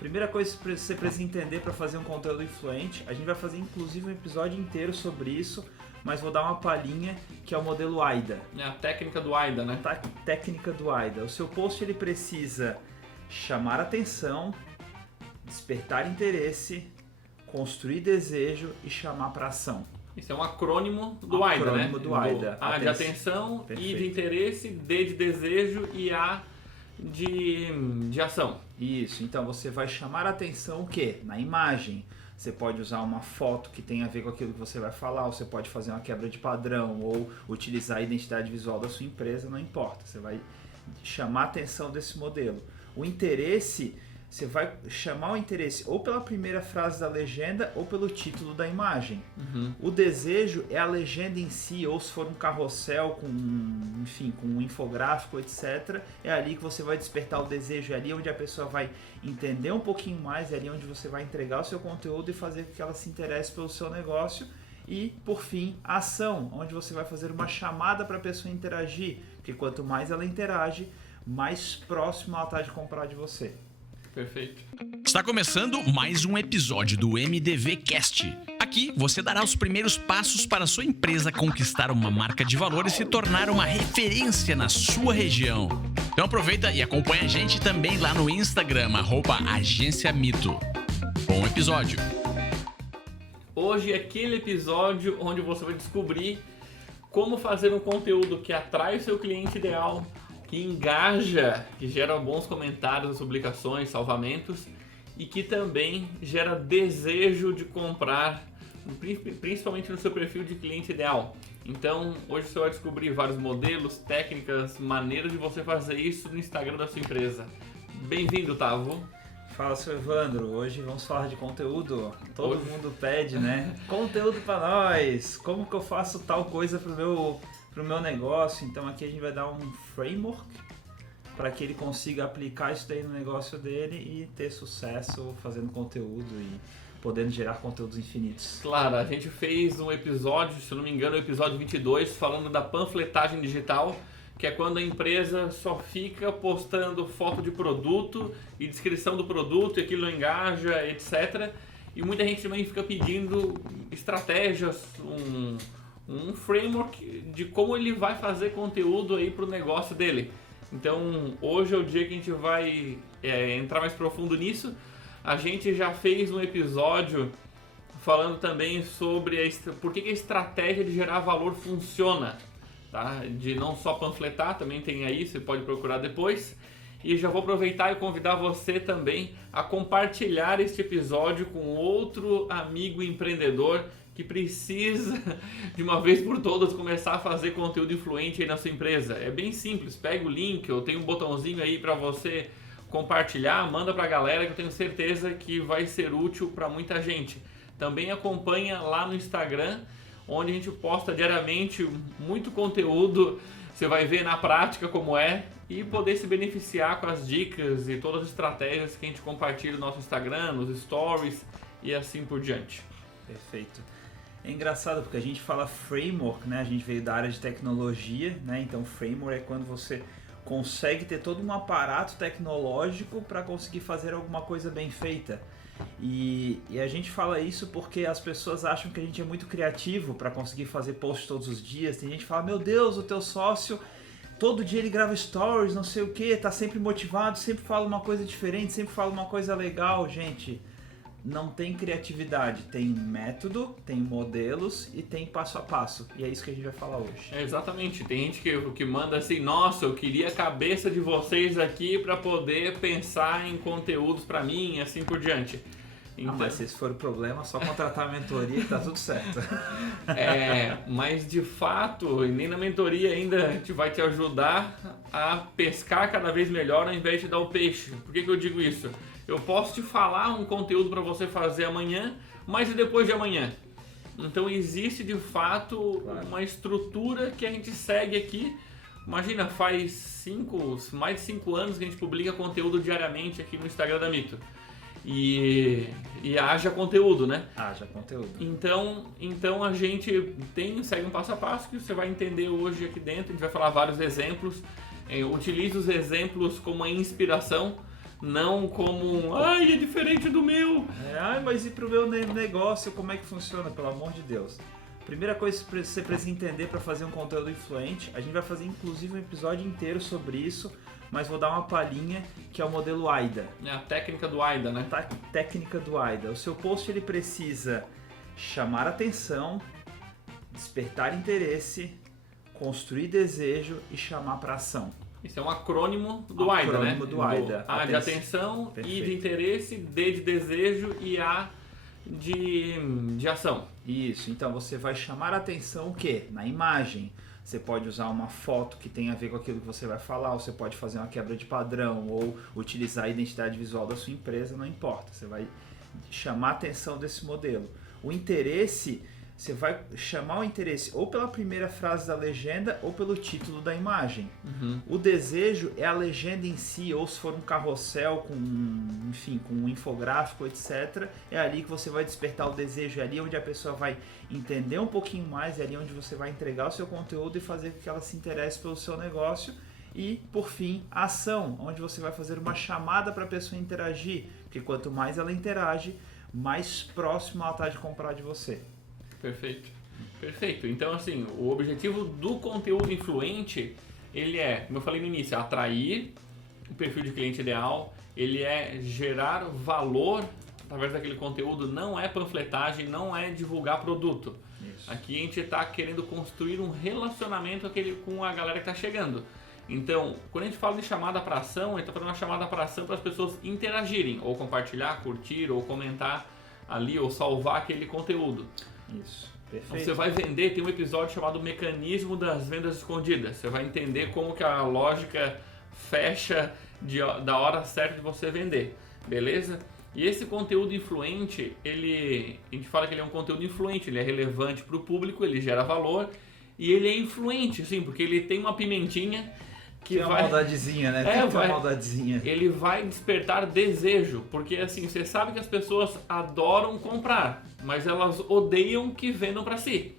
Primeira coisa que você precisa entender para fazer um conteúdo influente, a gente vai fazer inclusive um episódio inteiro sobre isso, mas vou dar uma palhinha, que é o modelo AIDA. É a técnica do AIDA, né? Técnica do AIDA. O seu post ele precisa chamar atenção, despertar interesse, construir desejo e chamar para ação. Isso é um acrônimo do AIDA, né? Do AIDA. A de atenção, Perfeito. I de interesse, D de desejo e A de ação. Isso, então você vai chamar a atenção o quê? Na imagem. Você pode usar uma foto que tem a ver com aquilo que você vai falar, ou você pode fazer uma quebra de padrão, ou utilizar a identidade visual da sua empresa, não importa. Você vai chamar a atenção desse modelo. O interesse, você vai chamar o interesse ou pela primeira frase da legenda ou pelo título da imagem. O desejo é a legenda em si, ou se for um carrossel com um infográfico, etc. É ali que você vai despertar o desejo, é ali onde a pessoa vai entender um pouquinho mais, é ali onde você vai entregar o seu conteúdo e fazer com que ela se interesse pelo seu negócio. E, por fim, a ação, onde você vai fazer uma chamada para a pessoa interagir, porque quanto mais ela interage, mais próximo ela está de comprar de você. Perfeito. Está começando mais um episódio do MDV Cast. Aqui você dará os primeiros passos para a sua empresa conquistar uma marca de valor e se tornar uma referência na sua região. Então aproveita e acompanha a gente também lá no Instagram, @agenciamito. Bom episódio! Hoje é aquele episódio onde você vai descobrir como fazer um conteúdo que atrai o seu cliente ideal, que engaja, que gera bons comentários nas publicações, salvamentos e que também gera desejo de comprar, principalmente no seu perfil de cliente ideal. Então, hoje você vai descobrir vários modelos, técnicas, maneiras de você fazer isso no Instagram da sua empresa. Bem-vindo, Tavo! Fala, seu Evandro, hoje vamos falar de conteúdo. Todo mundo pede, né? Conteúdo para nós! Como que eu faço tal coisa pro meu negócio? Então aqui a gente vai dar um framework para que ele consiga aplicar isso daí no negócio dele e ter sucesso fazendo conteúdo e podendo gerar conteúdos infinitos. Claro, a gente fez um episódio, se não me engano, o episódio 22, falando da panfletagem digital, que é quando a empresa só fica postando foto de produto e descrição do produto e aquilo engaja, etc. E muita gente também fica pedindo estratégias, um framework de como ele vai fazer conteúdo aí para o negócio dele. Então hoje é o dia que a gente vai entrar mais profundo nisso. A gente já fez um episódio falando também sobre por que a estratégia de gerar valor funciona, tá? De não só panfletar, também tem aí, você pode procurar depois. E já vou aproveitar e convidar você também a compartilhar este episódio com outro amigo empreendedor que precisa, de uma vez por todas, começar a fazer conteúdo influente aí na sua empresa. É bem simples, pega o link, eu tenho um botãozinho aí para você compartilhar, manda para a galera que eu tenho certeza que vai ser útil para muita gente. Também acompanha lá no Instagram, onde a gente posta diariamente muito conteúdo, você vai ver na prática como é e poder se beneficiar com as dicas e todas as estratégias que a gente compartilha no nosso Instagram, nos stories e assim por diante. Perfeito. É engraçado porque a gente fala framework, né? A gente veio da área de tecnologia, né? Então framework é quando você consegue ter todo um aparato tecnológico para conseguir fazer alguma coisa bem feita. E a gente fala isso porque as pessoas acham que a gente é muito criativo para conseguir fazer post todos os dias. Tem gente que fala, meu Deus, o teu sócio, todo dia ele grava stories, não sei o que, tá sempre motivado, sempre fala uma coisa diferente, sempre fala uma coisa legal. Gente, não tem criatividade, tem método, tem modelos e tem passo a passo. E é isso que a gente vai falar hoje. Exatamente, tem gente que manda assim, nossa, eu queria a cabeça de vocês aqui para poder pensar em conteúdos para mim e assim por diante. Então, mas se esse for o problema, só contratar a mentoria e tá tudo certo. Mas de fato, nem na mentoria ainda a gente vai te ajudar a pescar cada vez melhor ao invés de dar o peixe. Por que eu digo isso? Eu posso te falar um conteúdo para você fazer amanhã, mas e depois de amanhã? Então existe de fato uma estrutura que a gente segue aqui. Imagina, faz mais de 5 anos que a gente publica conteúdo diariamente aqui no Instagram da Mito. E haja conteúdo, né? Haja conteúdo. Então a gente segue um passo a passo que você vai entender hoje aqui dentro. A gente vai falar vários exemplos. Utilize os exemplos como inspiração. não como é diferente do meu. Mas e pro meu negócio, como é que funciona, pelo amor de Deus? Primeira coisa que você precisa entender para fazer um conteúdo influente, a gente vai fazer inclusive um episódio inteiro sobre isso, mas vou dar uma palhinha, que é o modelo AIDA. É a técnica do AIDA, né? Técnica do AIDA. O seu post ele precisa chamar atenção, despertar interesse, construir desejo e chamar para ação. Isso é um acrônimo do AIDA, né? Do AIDA. A de atenção, Perfeito. I de interesse, D de desejo e A de ação. Isso, então você vai chamar a atenção o quê? Na imagem. Você pode usar uma foto que tenha a ver com aquilo que você vai falar, ou você pode fazer uma quebra de padrão, ou utilizar a identidade visual da sua empresa, não importa. Você vai chamar a atenção desse modelo. O interesse, você vai chamar o interesse ou pela primeira frase da legenda ou pelo título da imagem. O desejo é a legenda em si, ou se for um carrossel com um infográfico, etc. É ali que você vai despertar o desejo, é ali onde a pessoa vai entender um pouquinho mais, é ali onde você vai entregar o seu conteúdo e fazer com que ela se interesse pelo seu negócio. E, por fim, a ação, onde você vai fazer uma chamada para a pessoa interagir, porque quanto mais ela interage, mais próximo ela está de comprar de você. Perfeito. Então, assim, o objetivo do conteúdo influente, ele é, como eu falei no início, atrair o perfil de cliente ideal, ele é gerar valor através daquele conteúdo, não é panfletagem, não é divulgar produto. Isso. Aqui a gente está querendo construir um relacionamento com a galera que está chegando. Então, quando a gente fala de chamada para ação, a gente está fazendo uma chamada para ação para as pessoas interagirem, ou compartilhar, curtir, ou comentar ali, ou salvar aquele conteúdo. Isso, Então, perfeito. você vai vender, tem um episódio chamado Mecanismo das Vendas Escondidas. Você vai entender como que a lógica fecha da hora certa de você vender, beleza? E esse conteúdo influente, a gente fala que ele é um conteúdo influente, ele é relevante para o público, ele gera valor e ele é influente, sim, porque ele tem uma pimentinha que tem uma vai... maldadezinha, né? Tem uma maldadezinha. Ele vai despertar desejo, porque assim, você sabe que as pessoas adoram comprar, mas elas odeiam que vendam para si.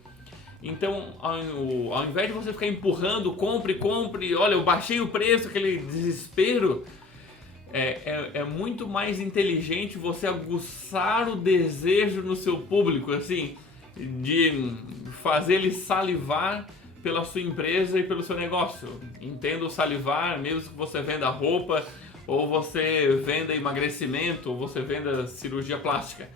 Então, ao invés de você ficar empurrando, compre, olha, eu baixei o preço, aquele desespero, é muito mais inteligente você aguçar o desejo no seu público, assim, de fazer ele salivar pela sua empresa e pelo seu negócio. Entenda o salivar, mesmo que você venda roupa, ou você venda emagrecimento, ou você venda cirurgia plástica.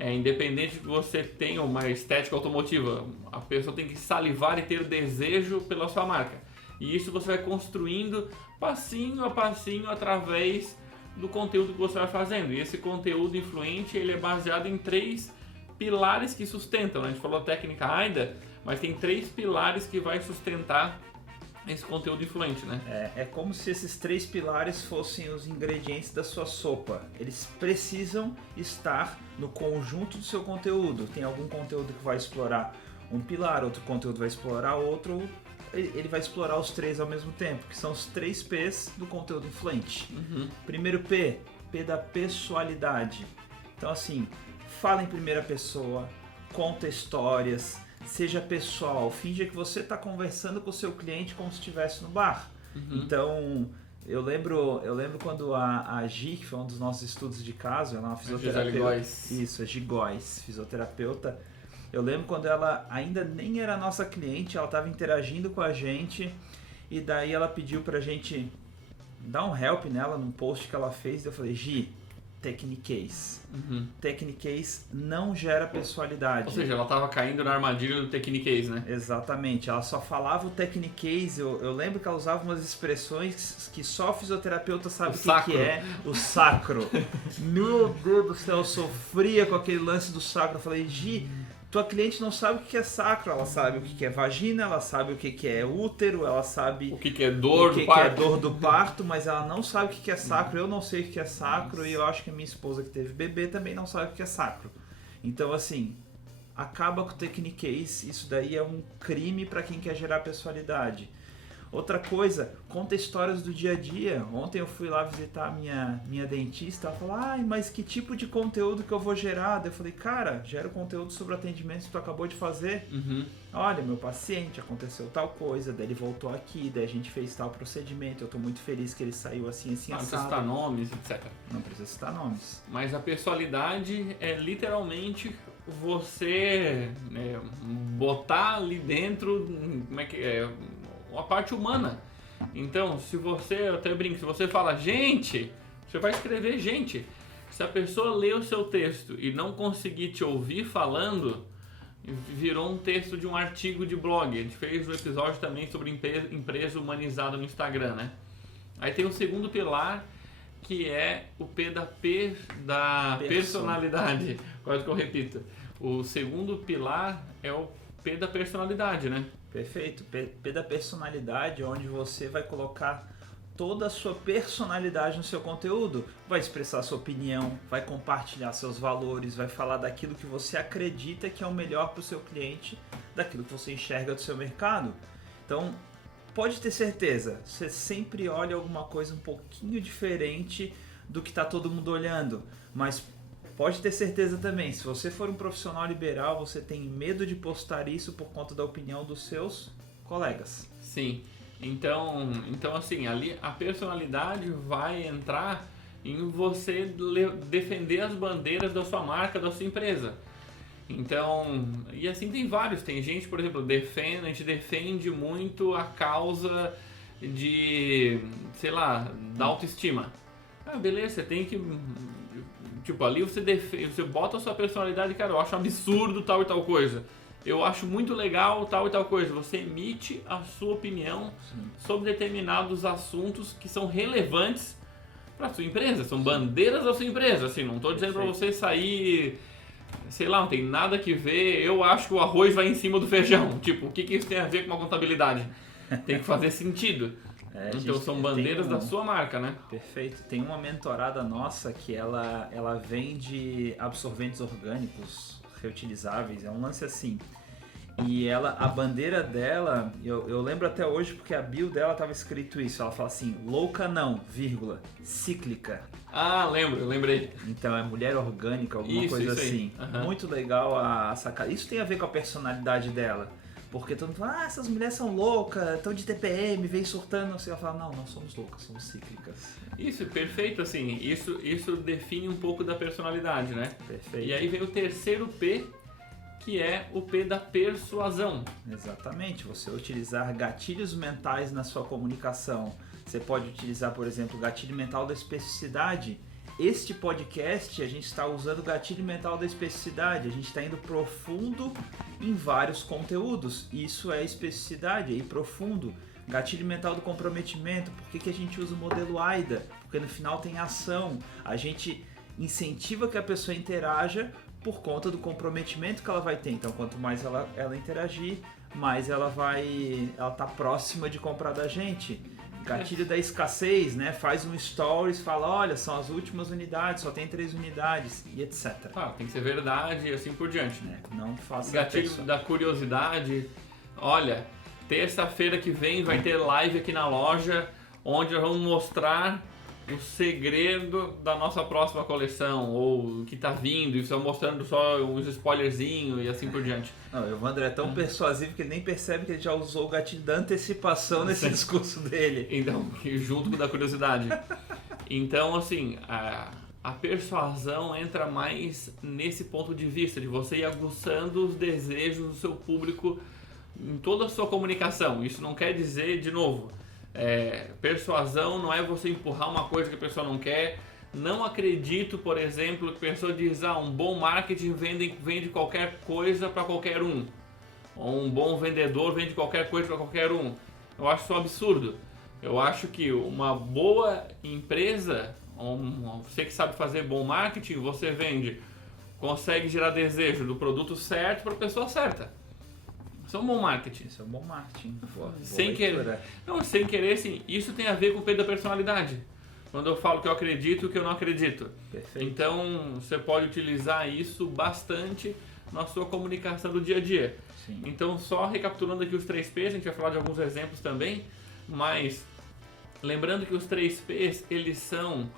Independente que você tenha uma estética automotiva, a pessoa tem que salivar e ter desejo pela sua marca. E isso você vai construindo passinho a passinho através do conteúdo que você vai fazendo. E esse conteúdo influente, ele é baseado em 3 pilares que sustentam. A gente falou a técnica AIDA, mas tem 3 pilares que vai sustentar esse conteúdo influente, né? É como se esses 3 pilares fossem os ingredientes da sua sopa. Eles precisam estar no conjunto do seu conteúdo. Tem algum conteúdo que vai explorar um pilar, outro conteúdo vai explorar outro, ele vai explorar os 3 ao mesmo tempo, que são os 3 P's do conteúdo influente. Primeiro P da pessoalidade. Então assim, fala em primeira pessoa, conta histórias, seja pessoal, finja que você está conversando com o seu cliente como se estivesse no bar. Então, eu lembro quando a Gi, que foi um dos nossos estudos de caso, ela é uma fisioterapeuta. Isso, a Gi Góes, fisioterapeuta. Eu lembro quando ela ainda nem era nossa cliente, ela estava interagindo com a gente e daí ela pediu pra gente dar um help nela num post que ela fez. Eu falei, Gi, Techniquez. Techniquez não gera pessoalidade. Ou seja, ela estava caindo na armadilha do Techniquez, né? Exatamente, ela só falava o Techniquez. Eu lembro que ela usava umas expressões que só fisioterapeuta sabe o que é. O sacro. Meu Deus do céu, eu sofria com aquele lance do sacro. Eu falei, Gi, tua cliente não sabe o que é sacro, ela sabe o que é vagina, ela sabe o que é útero, ela sabe o que é dor do parto. Que é dor do parto, mas ela não sabe o que é sacro. Eu não sei o que é sacro e eu acho que a minha esposa que teve bebê também não sabe o que é sacro. Então assim, acaba com o Techniquez, isso daí é um crime para quem quer gerar pessoalidade. Outra coisa, conta histórias do dia a dia. Ontem eu fui lá visitar a minha dentista, ela falou, mas que tipo de conteúdo que eu vou gerar? Daí eu falei, cara, gera o conteúdo sobre o atendimento que tu acabou de fazer. Olha, meu paciente, aconteceu tal coisa, daí ele voltou aqui, daí a gente fez tal procedimento, eu tô muito feliz que ele saiu assim, assado. Não precisa citar nomes, etc. Não precisa citar nomes. Mas a pessoalidade é literalmente você botar ali dentro, como é que é, uma parte humana. Então, se você, eu até brinco, se você fala gente, você vai escrever gente. Se a pessoa lê o seu texto e não conseguir te ouvir falando, virou um texto de um artigo de blog. A gente fez um episódio também sobre empresa humanizada no Instagram, né? Aí tem o segundo pilar, que é o P da personalidade. Quase que eu repito. O segundo pilar é o P da personalidade, né? Perfeito. P da personalidade, onde você vai colocar toda a sua personalidade no seu conteúdo. Vai expressar sua opinião, vai compartilhar seus valores, vai falar daquilo que você acredita que é o melhor para o seu cliente, daquilo que você enxerga do seu mercado. Então, pode ter certeza, você sempre olha alguma coisa um pouquinho diferente do que está todo mundo olhando, mas pode ter certeza também, se você for um profissional liberal, você tem medo de postar isso por conta da opinião dos seus colegas. Sim, então assim, ali a personalidade vai entrar em você defender as bandeiras da sua marca, da sua empresa. Então, e assim tem vários, tem gente, por exemplo, a gente defende muito a causa de, sei lá, da autoestima. Beleza, você tem que, tipo, ali você bota a sua personalidade, cara, eu acho um absurdo tal e tal coisa. Eu acho muito legal tal e tal coisa. Você emite a sua opinião sobre determinados assuntos que são relevantes para a sua empresa, são bandeiras da sua empresa. Assim, não estou dizendo para você sair, sei lá, não tem nada que ver. Eu acho que o arroz vai em cima do feijão. Tipo, o que isso tem a ver com uma contabilidade? Tem que fazer sentido. Então são bandeiras da sua marca, né? Perfeito. Tem uma mentorada nossa que ela vende absorventes orgânicos reutilizáveis, é um lance assim. E a bandeira dela, eu lembro até hoje porque a bio dela tava escrito isso, ela fala assim, louca não, vírgula, cíclica. Eu lembrei. Então é mulher orgânica, alguma coisa assim. Muito legal a sacada. Isso tem a ver com a personalidade dela. Porque todo mundo fala, essas mulheres são loucas, estão de TPM, vem surtando. Assim, ela fala, não somos loucas, somos cíclicas. Isso, perfeito, assim, isso define um pouco da personalidade, né? Perfeito. E aí vem o terceiro P, que é o P da persuasão. Exatamente, você utilizar gatilhos mentais na sua comunicação. Você pode utilizar, por exemplo, o gatilho mental da especificidade. Este podcast, a gente está usando o gatilho mental da especificidade, a gente está indo profundo em vários conteúdos. Isso é especificidade, é ir profundo. Gatilho mental do comprometimento, por que a gente usa o modelo AIDA? Porque no final tem ação, a gente incentiva que a pessoa interaja por conta do comprometimento que ela vai ter. Então, quanto mais ela interagir, mais ela tá próxima de comprar da gente. Gatilho da escassez, né? Faz um stories, fala, olha, são as últimas unidades, só tem 3 unidades e etc. Tem que ser verdade e assim por diante. Não faça gatilho da curiosidade, olha, terça-feira que vem vai ter live aqui na loja, onde nós vamos mostrar o segredo da nossa próxima coleção, ou o que tá vindo, e só mostrando só uns spoilerzinhos e assim por diante. Não, o Evandro é tão persuasivo que ele nem percebe que ele já usou o gatilho da antecipação nesse discurso dele. Então, junto com o da curiosidade. Então, assim, a persuasão entra mais nesse ponto de vista, de você ir aguçando os desejos do seu público em toda a sua comunicação. Isso não quer dizer, de novo, persuasão não é você empurrar uma coisa que a pessoa não quer. Não acredito, por exemplo, que a pessoa diz, um bom marketing vende qualquer coisa para qualquer um. Ou um bom vendedor vende qualquer coisa para qualquer um. Eu acho isso um absurdo. Eu acho que uma boa empresa, você que sabe fazer bom marketing, você consegue gerar desejo do produto certo para a pessoa certa. Isso é um bom marketing. Isso é um bom marketing. Sem querer, sim. Isso tem a ver com o P da personalidade. Quando eu falo que eu acredito e que eu não acredito. Perfeito. Então, você pode utilizar isso bastante na sua comunicação do dia a dia. Sim. Então, só recapitulando aqui os 3 P's, a gente vai falar de alguns exemplos também, mas lembrando que os 3Ps, eles são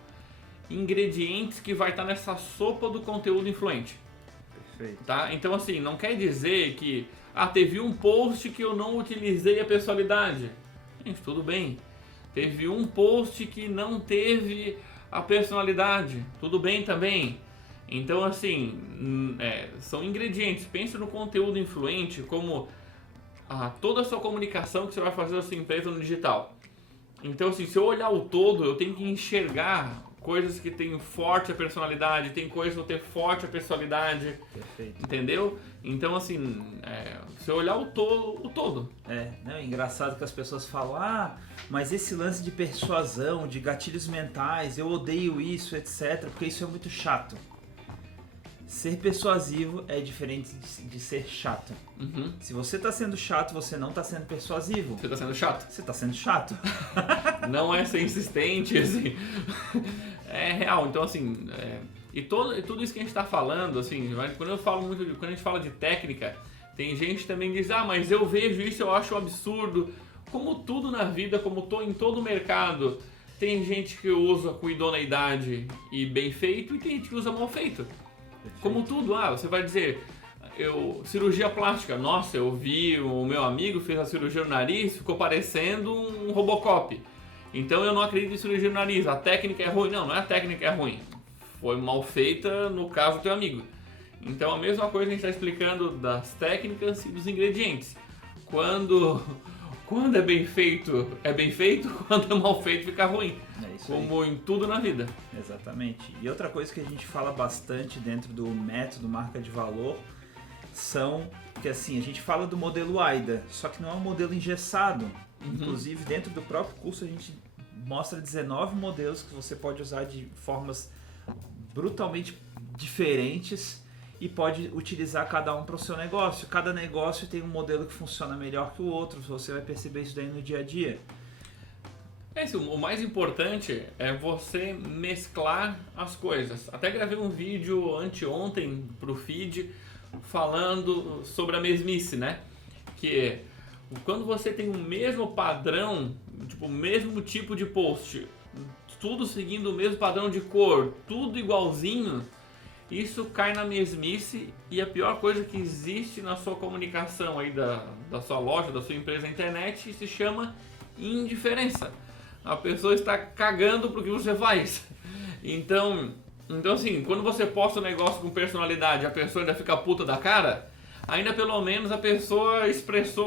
ingredientes que vai estar nessa sopa do conteúdo influente. Perfeito. Tá? Então assim, não quer dizer que teve um post que eu não utilizei a pessoalidade. Gente, tudo bem. Teve um post que não teve a personalidade. Tudo bem também. Então assim, são ingredientes. Pense no conteúdo influente como toda a sua comunicação que você vai fazer da sua empresa no digital. Então assim, se eu olhar o todo, eu tenho que enxergar coisas que tem forte a personalidade, tem coisas que vão ter forte a personalidade. Perfeito. Entendeu? Então assim, se eu olhar o todo. É engraçado que as pessoas falam, mas esse lance de persuasão, de gatilhos mentais, eu odeio isso, etc, porque isso é muito chato. Ser persuasivo é diferente de ser chato. Uhum. Se você está sendo chato, você não está sendo persuasivo. Você tá sendo chato? Você está sendo chato. Não é ser insistente, assim. É real. Então, assim, e tudo isso que a gente está falando, assim, quando a gente fala de técnica, tem gente também que diz, mas eu vejo isso, eu acho um absurdo. Como tudo na vida, como em todo mercado, tem gente que usa com idoneidade e bem feito, e tem gente que usa mal feito. Como tudo, você vai dizer, cirurgia plástica, nossa, eu vi o meu amigo fez a cirurgia no nariz, ficou parecendo um Robocop. Então eu não acredito em cirurgia no nariz, a técnica é ruim. Não é a técnica que é ruim, foi mal feita no caso do teu amigo. Então a mesma coisa a gente está explicando das técnicas e dos ingredientes. Quando é bem feito, quando é mal feito fica ruim. É isso como aí. Em tudo na vida. Exatamente. E outra coisa que a gente fala bastante dentro do método marca de valor são que assim, a gente fala do modelo AIDA, só que não é um modelo engessado. Inclusive dentro do próprio curso a gente mostra 19 modelos que você pode usar de formas brutalmente diferentes e pode utilizar cada um para o seu negócio. Cada negócio tem um modelo que funciona melhor que o outro, você vai perceber isso daí no dia a dia. O mais importante é você mesclar as coisas. Até gravei um vídeo anteontem pro feed falando sobre a mesmice, né? Que quando você tem o mesmo padrão, tipo, o mesmo tipo de post, tudo seguindo o mesmo padrão de cor, tudo igualzinho, isso cai na mesmice e a pior coisa que existe na sua comunicação aí da sua loja, da sua empresa na internet se chama indiferença. A pessoa está cagando pro que você faz. Então assim, quando você posta um negócio com personalidade, a pessoa ainda fica puta da cara, ainda pelo menos a pessoa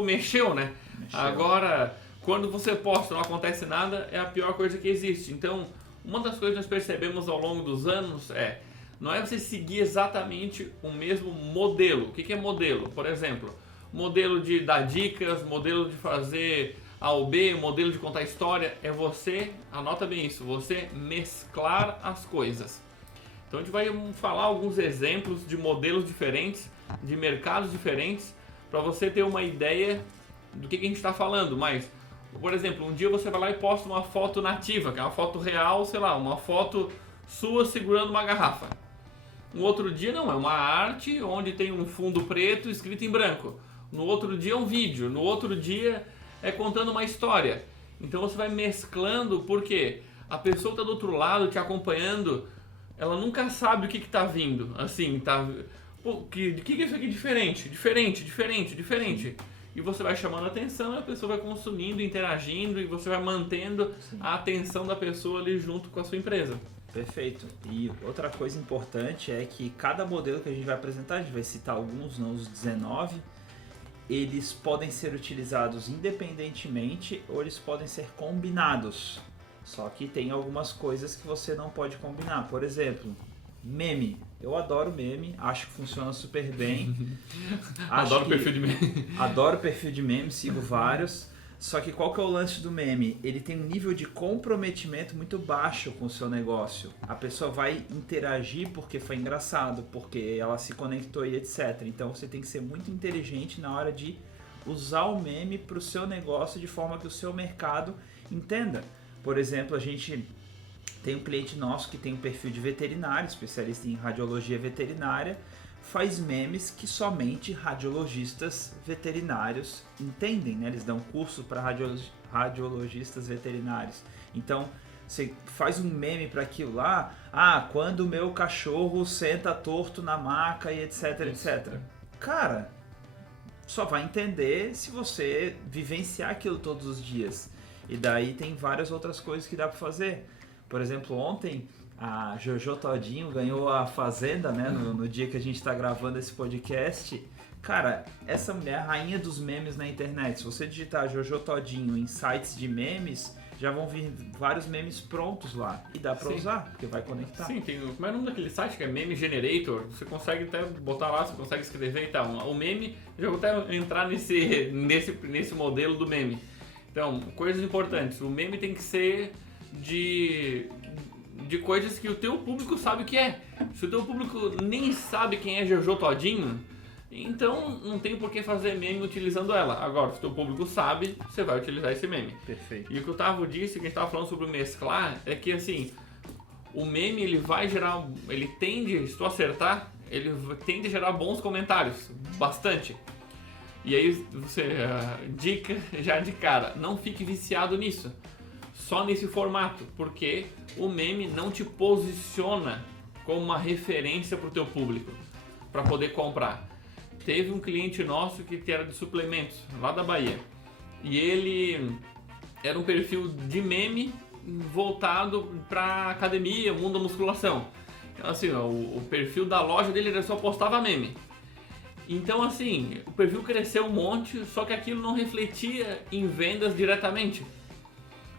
mexeu, né? Agora, quando você posta e não acontece nada, é a pior coisa que existe. Então, uma das coisas que nós percebemos ao longo dos anos não é você seguir exatamente o mesmo modelo. O que é modelo? Por exemplo, modelo de dar dicas, modelo de fazer A ou B, modelo de contar história, é você, anota bem isso, você mesclar as coisas. Então a gente vai falar alguns exemplos de modelos diferentes, de mercados diferentes, para você ter uma ideia do que a gente está falando. Mas, por exemplo, um dia você vai lá e posta uma foto nativa, que é uma foto real, sei lá, uma foto sua segurando uma garrafa. Um outro dia não, é uma arte onde tem um fundo preto escrito em branco. No outro dia é um vídeo, no outro dia é contando uma história. Então você vai mesclando, porque a pessoa que está do outro lado te acompanhando, ela nunca sabe o que está vindo. Assim, que é isso aqui diferente. E você vai chamando a atenção e a pessoa vai consumindo, interagindo e você vai mantendo a atenção da pessoa ali junto com a sua empresa. Perfeito. E outra coisa importante é que cada modelo que a gente vai apresentar, a gente vai citar alguns, não os 19, eles podem ser utilizados independentemente ou eles podem ser combinados. Só que tem algumas coisas que você não pode combinar. Por exemplo, meme. Eu adoro meme, acho que funciona super bem. Adoro perfil de meme. Adoro perfil de meme, sigo vários. Só que qual que é o lance do meme? Ele tem um nível de comprometimento muito baixo com o seu negócio. A pessoa vai interagir porque foi engraçado, porque ela se conectou e etc. Então você tem que ser muito inteligente na hora de usar o meme para o seu negócio de forma que o seu mercado entenda. Por exemplo, a gente tem um cliente nosso que tem um perfil de veterinário, especialista em radiologia veterinária, faz memes que somente radiologistas veterinários entendem, né? Eles dão curso para radiologistas veterinários. Então, você faz um meme para aquilo lá, quando o meu cachorro senta torto na maca e etc, etc. Cara, só vai entender se você vivenciar aquilo todos os dias. E daí tem várias outras coisas que dá para fazer. Por exemplo, ontem a Jojo Todinho ganhou a Fazenda, né? No dia que a gente está gravando esse podcast. Cara, essa mulher é a rainha dos memes na internet. Se você digitar Jojo Todinho em sites de memes, já vão vir vários memes prontos lá. E dá pra usar, porque vai conectar. Sim, tem como é o nome daquele site que é Meme Generator. Você consegue até botar lá, você consegue escrever e tal. O meme, já vou até entrar nesse modelo do meme. Então, coisas importantes. O meme tem que ser de coisas que o teu público sabe o que é. Se o teu público nem sabe quem é Jojo Todinho, então não tem por que fazer meme utilizando ela. Agora, se o teu público sabe, você vai utilizar esse meme. Perfeito. E o que o Otávio disse, que a gente estava falando sobre mesclar, é que assim, o meme ele vai gerar, ele tende, se tu acertar, ele tende a gerar bons comentários, bastante. E aí você, dica já de cara, não fique viciado nisso, só nesse formato, porque o meme não te posiciona como uma referência para o teu público, para poder comprar. Teve um cliente nosso que era de suplementos, lá da Bahia, e ele era um perfil de meme voltado para academia, mundo da musculação. Então, assim, o perfil da loja dele ele só postava meme. Então, assim, o perfil cresceu um monte, só que aquilo não refletia em vendas diretamente.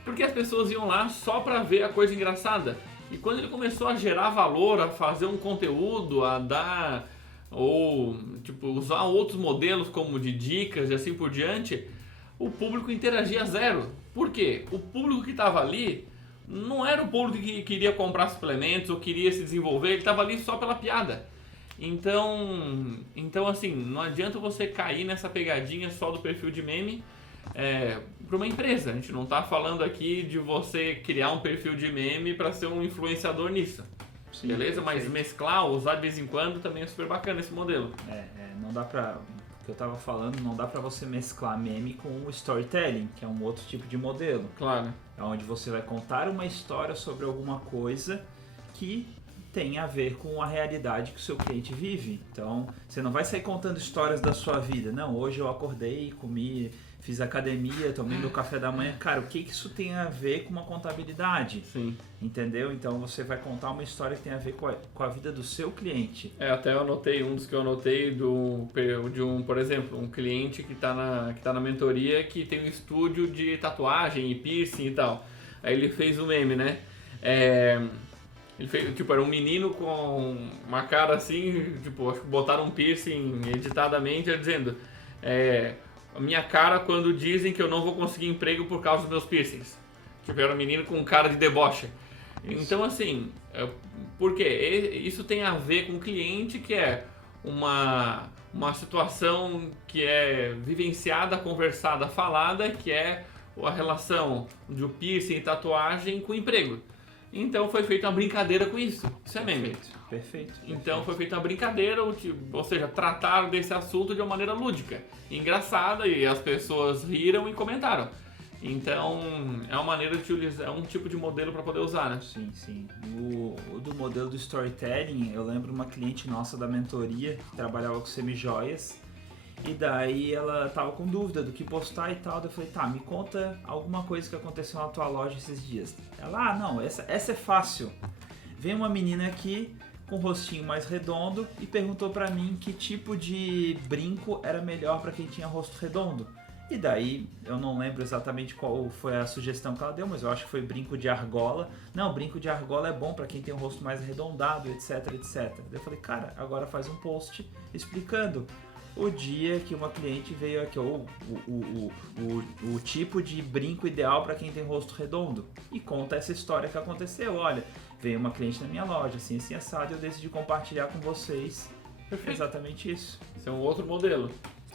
Porque as pessoas iam lá só para ver a coisa engraçada. E quando ele começou a gerar valor, a fazer um conteúdo, a dar, ou tipo, usar outros modelos como de dicas e assim por diante, o público interagia zero. Por quê? O público que estava ali não era o público que queria comprar suplementos ou queria se desenvolver, ele estava ali só pela piada. Então assim, não adianta você cair nessa pegadinha só do perfil de meme para uma empresa. A gente não está falando aqui de você criar um perfil de meme para ser um influenciador nisso. Sim, beleza? Mas mesclar, usar de vez em quando também é super bacana esse modelo. Não dá pra... O que eu tava falando, não dá pra você mesclar meme com o storytelling, que é um outro tipo de modelo. Claro. É onde você vai contar uma história sobre alguma coisa que tem a ver com a realidade que o seu cliente vive. Então, você não vai sair contando histórias da sua vida. Não, hoje eu acordei, comi, fiz academia, tomei meu café da manhã. Cara, o que isso tem a ver com uma contabilidade? Sim. Entendeu? Então, você vai contar uma história que tem a ver com a vida do seu cliente. Até eu anotei, um dos que eu anotei de um, por exemplo, um cliente que tá na mentoria, que tem um estúdio de tatuagem e piercing e tal. Aí ele fez um meme, né? Ele fez, tipo, era um menino com uma cara assim, tipo, acho que botaram um piercing editadamente, dizendo a minha cara quando dizem que eu não vou conseguir emprego por causa dos meus piercings. Tipo, era um menino com cara de deboche. Então, assim, por quê? Isso tem a ver com o cliente, que é uma situação que é vivenciada, conversada, falada, que é a relação de piercing e tatuagem com emprego. Então foi feita uma brincadeira com isso. Isso é meme. Perfeito. Então foi feita uma brincadeira, ou seja, trataram desse assunto de uma maneira lúdica, engraçada, e as pessoas riram e comentaram. Então é uma maneira de utilizar, é um tipo de modelo para poder usar, né? Sim, sim. O do modelo do storytelling, eu lembro uma cliente nossa da mentoria que trabalhava com semijoias. E daí ela tava com dúvida do que postar e tal. Daí eu falei, tá, me conta alguma coisa que aconteceu na tua loja esses dias. Ela, não, essa é fácil. Veio uma menina aqui com o rostinho mais redondo e perguntou pra mim que tipo de brinco era melhor pra quem tinha rosto redondo. E daí, eu não lembro exatamente qual foi a sugestão que ela deu, mas eu acho que foi brinco de argola. Não, brinco de argola é bom pra quem tem o rosto mais arredondado, etc, etc. Daí eu falei, cara, agora faz um post explicando o dia que uma cliente veio aqui, ou o tipo de brinco ideal para quem tem rosto redondo, e conta essa história que aconteceu. Olha, veio uma cliente na minha loja, assim assado, e eu decidi compartilhar com vocês. Perfeito. Exatamente isso. Esse é um outro modelo.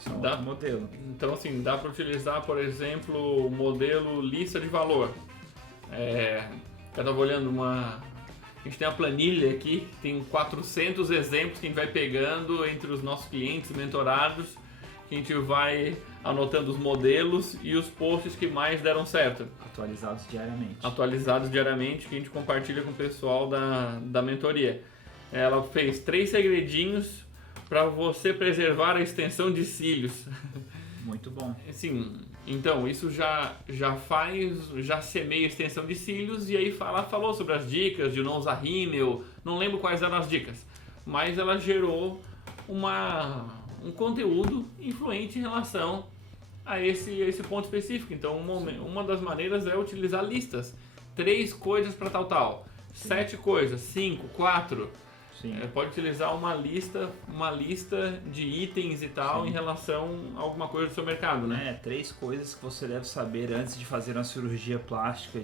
Outro modelo. Então, assim, dá para utilizar, por exemplo, o modelo lista de valor. Eu estava olhando A gente tem a planilha aqui, tem 400 exemplos que a gente vai pegando entre os nossos clientes mentorados, que a gente vai anotando os modelos e os posts que mais deram certo. Atualizados diariamente, que a gente compartilha com o pessoal da mentoria. Ela fez 3 segredinhos para você preservar a extensão de cílios. Muito bom. Assim, então, isso já semeia a extensão de cílios e aí falou sobre as dicas de não usar rímel, não lembro quais eram as dicas, mas ela gerou um conteúdo influente em relação a esse ponto específico. Então, uma das maneiras é utilizar listas. 3 coisas para tal. 7 coisas, 5, 4... pode utilizar uma lista de itens e tal. Sim. Em relação a alguma coisa do seu mercado, né? 3 coisas que você deve saber antes de fazer uma cirurgia plástica,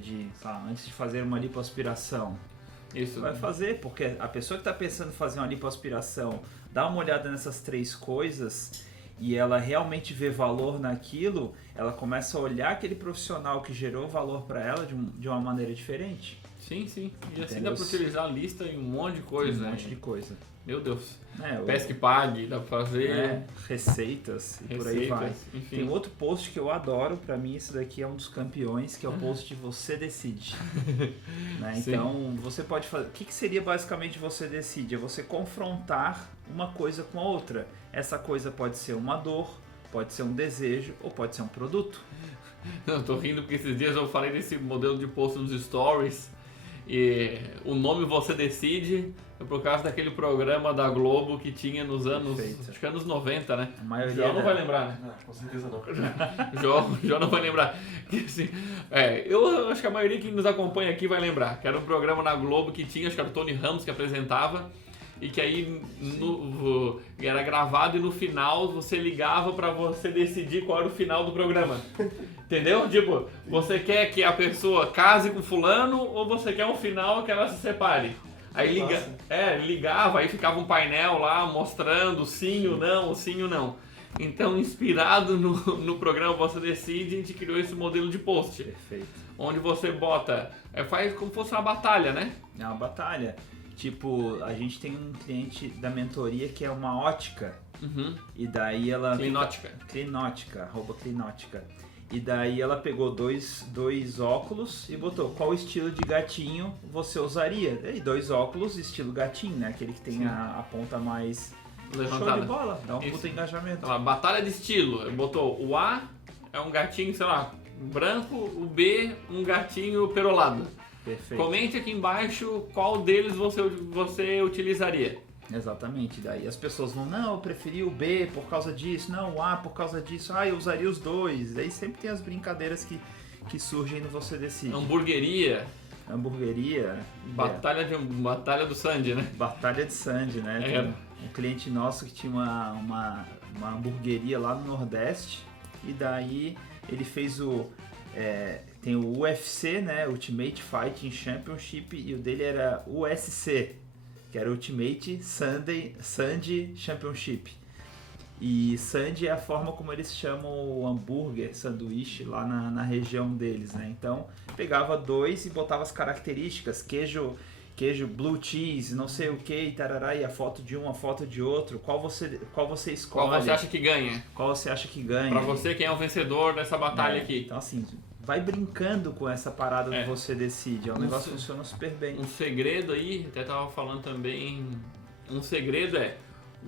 antes de fazer uma lipoaspiração. Isso. Vai fazer, porque a pessoa que está pensando em fazer uma lipoaspiração, dá uma olhada nessas 3 coisas e ela realmente vê valor naquilo, ela começa a olhar aquele profissional que gerou valor para ela de uma maneira diferente. Sim. E assim dá para utilizar a lista em um monte de coisa, né? Um monte de coisa. Meu Deus. Pesca e pague, dá para fazer. Receitas e por aí vai. Enfim. Tem outro post que eu adoro, para mim esse daqui é um dos campeões, que é o post de Você Decide. Né? Então, você pode fazer... O que seria basicamente Você Decide? É você confrontar uma coisa com a outra. Essa coisa pode ser uma dor, pode ser um desejo ou pode ser um produto. Eu tô rindo porque esses dias eu falei desse modelo de post nos stories. E o nome Você Decide é por causa daquele programa da Globo que tinha nos anos, acho que anos 90, né? A maioria João não vai lembrar, né? Não, com certeza não. João não vai lembrar. Assim, eu acho que a maioria que nos acompanha aqui vai lembrar, que era um programa na Globo que tinha, acho que era o Tony Ramos que apresentava, e que aí era gravado e no final você ligava pra você decidir qual era o final do programa. Entendeu? Tipo, você quer que a pessoa case com fulano ou você quer um final que ela se separe? Aí ligava, aí ficava um painel lá mostrando sim ou não. Então, inspirado no programa Você Decide, a gente criou esse modelo de post. Perfeito. Onde você bota, faz como se fosse uma batalha, né? É uma batalha. Tipo, a gente tem um cliente da mentoria que é uma ótica. Uhum. E daí ela... Clinótica. @Clinótica. E daí ela pegou dois óculos e botou qual estilo de gatinho você usaria. E 2 óculos estilo gatinho, né? Aquele que tem a ponta mais levantada. Show de bola, dá um puta engajamento. Então, batalha de estilo. Botou o A é um gatinho, sei lá, branco, o B um gatinho perolado. Perfeito. Comente aqui embaixo qual deles você utilizaria. Exatamente, daí as pessoas vão, não, eu preferi o B por causa disso, não, o A por causa disso, eu usaria os 2. Daí sempre tem as brincadeiras que surgem no Você Decide. Hamburgueria. Batalha do Sandy, né? Batalha de Sandy, né? Tem um cliente nosso que tinha uma hamburgueria lá no Nordeste e daí ele fez tem o UFC, né? Ultimate Fighting Championship, e o dele era USC, que era Ultimate Sandy Championship. E Sandy é a forma como eles chamam o hambúrguer, sanduíche lá na região deles, né? Então, pegava 2 e botava as características, queijo blue cheese, não sei o que, tarará, e a foto de um, a foto de outro. Qual você escolhe? Qual você acha que ganha? Qual você acha que ganha? Pra você, quem é o vencedor dessa batalha aqui? Então, assim, vai brincando com essa parada do Você Decide. O negócio funciona super bem. Um segredo aí, até tava falando também, um segredo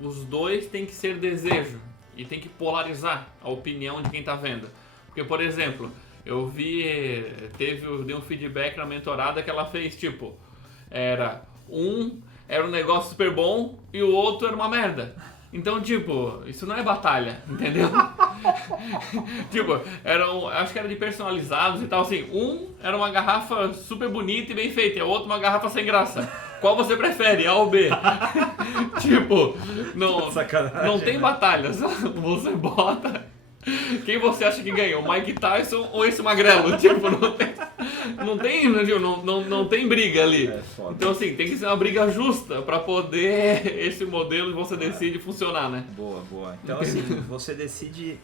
os 2 tem que ser desejo e tem que polarizar a opinião de quem tá vendo. Porque, por exemplo, eu dei um feedback na mentorada que ela fez, tipo, era um negócio super bom e o outro era uma merda. Então, tipo, isso não é batalha, entendeu? Tipo, acho que era de personalizados e tal, assim, um era uma garrafa super bonita e bem feita, e a outra uma garrafa sem graça. Qual você prefere, A ou B? Tipo, não tem batalha, você bota... Quem você acha que ganha, o Mike Tyson ou esse magrelo? Tipo, não tem briga ali. Então, assim, tem que ser uma briga justa pra poder esse modelo Você Decide funcionar, né? Boa. Então, assim, Você Decide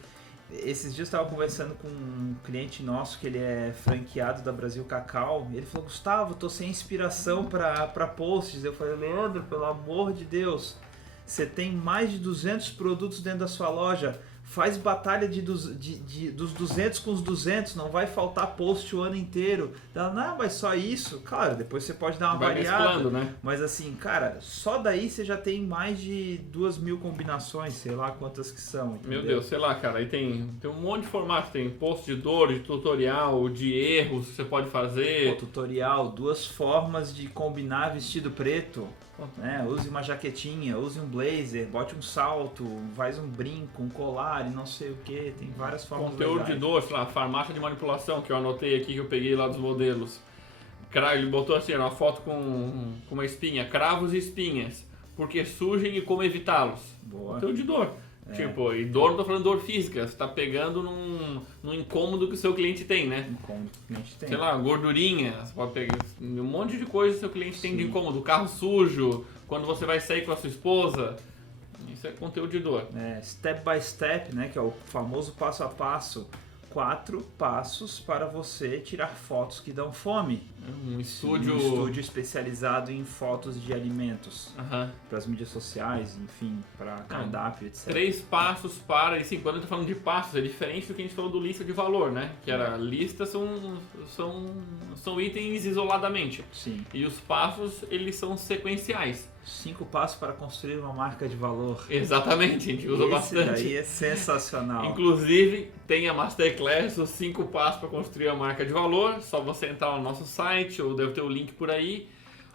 Esses dias eu estava conversando com um cliente nosso que ele é franqueado da Brasil Cacau. E ele falou, Gustavo, tô sem inspiração para posts. Eu falei, Leandro, pelo amor de Deus, você tem mais de 200 produtos dentro da sua loja. Faz batalha dos 200 com os 200, não vai faltar post o ano inteiro. Ela, não, mas só isso? Claro, depois você pode dar uma variada. Né? Mas assim, cara, só daí você já tem mais de 2.000 combinações, sei lá quantas que são. Entendeu? Meu Deus, sei lá, cara, aí tem um monte de formato, tem post de dor, de tutorial, de erros que você pode fazer. Pô, tutorial, 2 formas de combinar vestido preto. Né? Use uma jaquetinha, use um blazer, bote um salto, faz um brinco, um colar e não sei o que, tem várias formas Conteúdo legais. de dor, sei lá, farmácia de manipulação, que eu anotei aqui, que eu peguei lá dos modelos. Ele botou assim, uma foto com uma espinha, cravos e espinhas, porque surgem e como evitá-los. Boa. Conteúdo de dor. Tipo, e dor, não tô falando dor física, você tá pegando num incômodo que o seu cliente tem, né? Incômodo que o cliente tem. Sei lá, gordurinha, você pode pegar um monte de coisa que o seu cliente tem de incômodo. Carro sujo, quando você vai sair com a sua esposa, isso é conteúdo de dor. Step by step, né? Que é o famoso passo a passo. 4 passos para você tirar fotos que dão fome. Um estúdio especializado em fotos de alimentos. Para as mídias sociais, enfim, para cardápio, etc. 3 passos para... E sim, quando eu tô falando de passos, é diferente do que a gente falou do lista de valor, né? Que era listas são itens isoladamente. Sim. E os passos, eles são sequenciais. 5 passos para construir uma marca de valor. Exatamente, a gente usa bastante. Esse daí é sensacional. Inclusive, tem a Masterclass, os 5 passos para construir a marca de valor. Só você entrar no nosso site, ou deve ter o link por aí.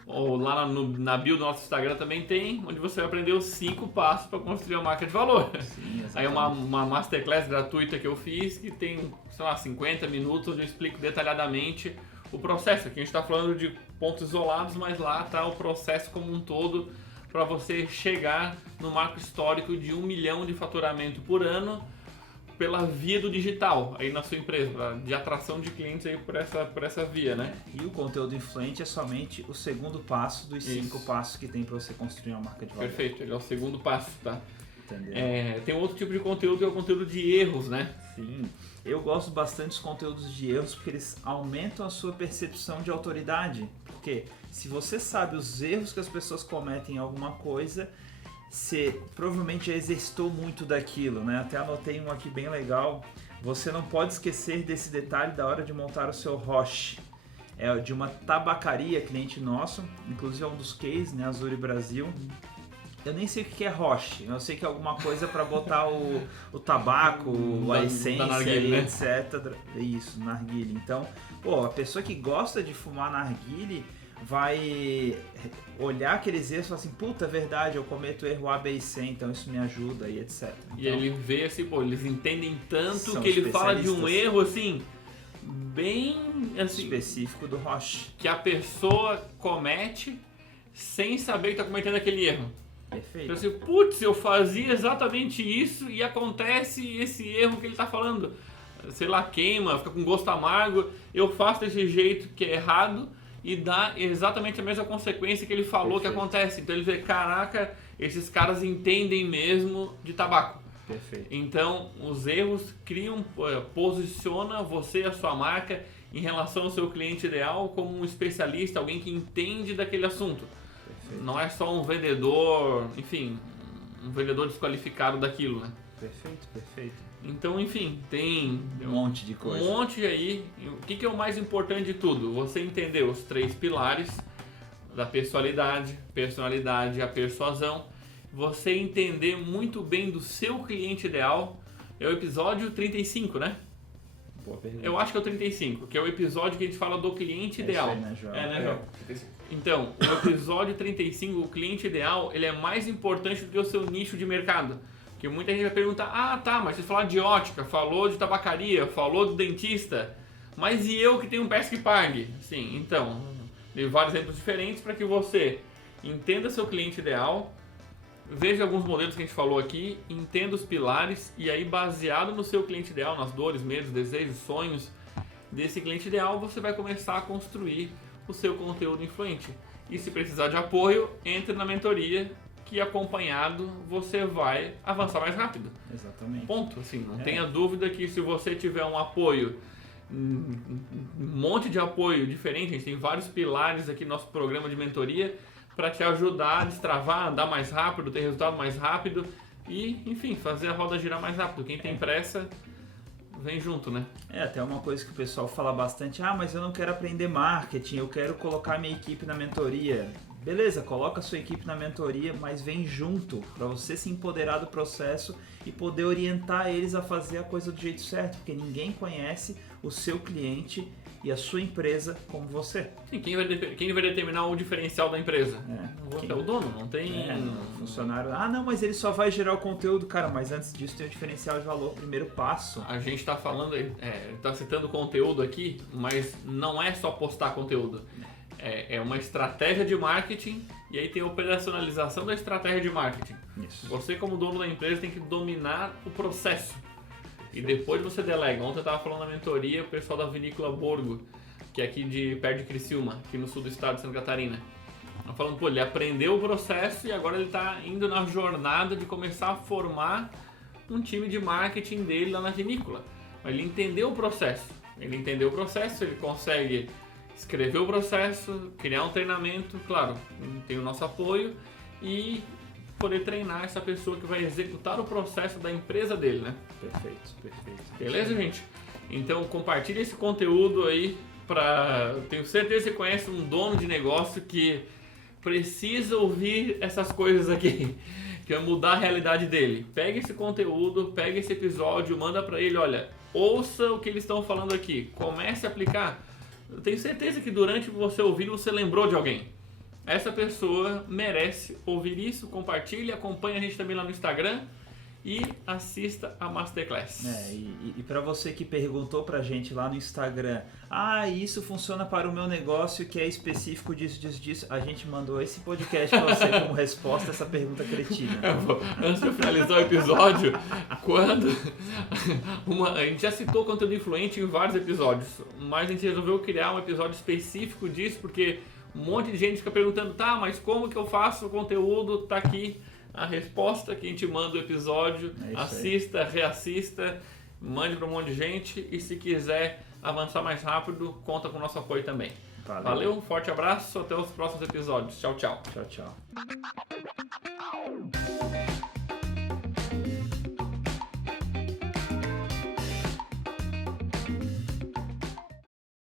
Ou lá na bio do nosso Instagram também tem, onde você vai aprender os 5 passos para construir a marca de valor. Sim, aí uma Masterclass gratuita que eu fiz, que tem, sei lá, 50 minutos, onde eu explico detalhadamente o processo. Aqui a gente está falando de pontos isolados, mas lá está o processo como um todo para você chegar no marco histórico de 1 milhão de faturamento por ano pela via do digital aí na sua empresa, de atração de clientes aí por essa via, né? E o conteúdo influente é somente o segundo passo dos 5 passos que tem para você construir uma marca de valor. Perfeito, ele é o segundo passo, tá? Entendeu? Tem outro tipo de conteúdo que é o conteúdo de erros, né? Sim. Eu gosto bastante dos conteúdos de erros porque eles aumentam a sua percepção de autoridade. Porque se você sabe os erros que as pessoas cometem em alguma coisa, você provavelmente já exercitou muito daquilo, né? Até anotei um aqui bem legal. Você não pode esquecer desse detalhe da hora de montar o seu roche. É de uma tabacaria, cliente nosso, inclusive é um dos cases, né? Azuri Brasil. Eu nem sei o que é roche, eu sei que é alguma coisa para botar o tabaco, a essência, narguilé, né? etc. Isso, narguilé. Então, a pessoa que gosta de fumar narguilé vai olhar aqueles erros e falar assim, puta, é verdade, eu cometo erro A, B e C, então isso me ajuda e etc. Então, e ele vê assim, eles entendem tanto que ele fala de um erro assim, bem assim, específico do roche. Que a pessoa comete sem saber que está cometendo aquele erro. Perfeito. Então assim, putz, eu fazia exatamente isso e acontece esse erro que ele está falando. Sei lá, queima, fica com gosto amargo, eu faço desse jeito que é errado e dá exatamente a mesma consequência que ele falou. Perfeito. Que acontece. Então ele vê, caraca, esses caras entendem mesmo de tabaco. Perfeito. Então os erros posiciona você e a sua marca em relação ao seu cliente ideal como um especialista, alguém que entende daquele assunto. Perfeito. Não é só um vendedor, enfim, um vendedor desqualificado daquilo, né? Perfeito, perfeito. Então, enfim, tem um monte de coisa. Um monte aí. O que é o mais importante de tudo? Você entender os 3 pilares da personalidade, a persuasão. Você entender muito bem do seu cliente ideal. É o episódio 35, né? Boa pergunta. Eu acho que é o 35, que é o episódio que a gente fala do cliente ideal. Isso aí, né, João? Né, João? Então, o episódio 35, o cliente ideal, ele é mais importante do que o seu nicho de mercado. Porque muita gente vai perguntar, mas você falou de ótica, falou de tabacaria, falou de dentista, mas e eu que tenho um Pesca e Pague? Sim, então, dei vários exemplos diferentes para que você entenda seu cliente ideal, veja alguns modelos que a gente falou aqui, entenda os pilares e aí baseado no seu cliente ideal, nas dores, medos, desejos, sonhos desse cliente ideal, você vai começar a construir o seu conteúdo influente. E se precisar de apoio, entre na mentoria, que acompanhado você vai avançar mais rápido. Exatamente. Ponto. Assim, não tenha dúvida que se você tiver um apoio, um monte de apoio diferente, a gente tem vários pilares aqui no nosso programa de mentoria para te ajudar a destravar, andar mais rápido, ter resultado mais rápido e, enfim, fazer a roda girar mais rápido. Quem tem pressa, vem junto, né? Até uma coisa que o pessoal fala bastante, mas eu não quero aprender marketing, eu quero colocar minha equipe na mentoria. Beleza, coloca a sua equipe na mentoria, mas vem junto para você se empoderar do processo e poder orientar eles a fazer a coisa do jeito certo, porque ninguém conhece o seu cliente e a sua empresa como você. Sim, quem vai determinar o diferencial da empresa? É o dono, não tem... funcionário, não, mas ele só vai gerar o conteúdo, cara, mas antes disso tem o diferencial de valor, primeiro passo. A gente está falando, está citando conteúdo aqui, mas não é só postar conteúdo. É uma estratégia de marketing e aí tem a operacionalização da estratégia de marketing. Isso. Você, como dono da empresa, tem que dominar o processo e depois você delega. Ontem eu estava falando na mentoria o pessoal da Vinícola Borgo, que é aqui perto de Criciúma, aqui no sul do estado de Santa Catarina. Estava falando, ele aprendeu o processo e agora ele está indo na jornada de começar a formar um time de marketing dele lá na vinícola. Ele entendeu o processo. Ele consegue escrever o processo, criar um treinamento, claro, tem o nosso apoio e poder treinar essa pessoa que vai executar o processo da empresa dele, né? Perfeito. Beleza, gente? Então compartilhe esse conteúdo aí tenho certeza que você conhece um dono de negócio que precisa ouvir essas coisas aqui, que vai mudar a realidade dele. Pega esse conteúdo, pega esse episódio, manda para ele, olha, ouça o que eles estão falando aqui, comece a aplicar. Eu tenho certeza que durante você ouvir, você lembrou de alguém. Essa pessoa merece ouvir isso, compartilhe, acompanhe a gente também lá no Instagram e assista a Masterclass. E para você que perguntou pra gente lá no Instagram, isso funciona para o meu negócio que é específico disso, a gente mandou esse podcast pra você como resposta a essa pergunta cretina. Antes de eu finalizar o episódio, a gente já citou conteúdo influente em vários episódios, mas a gente resolveu criar um episódio específico disso, porque um monte de gente fica perguntando, mas como que eu faço o conteúdo? Tá aqui a resposta que a gente manda o episódio, assista, reassista, mande para um monte de gente e se quiser avançar mais rápido, conta com o nosso apoio também. Valeu, um forte abraço, até os próximos episódios. Tchau, tchau. Tchau.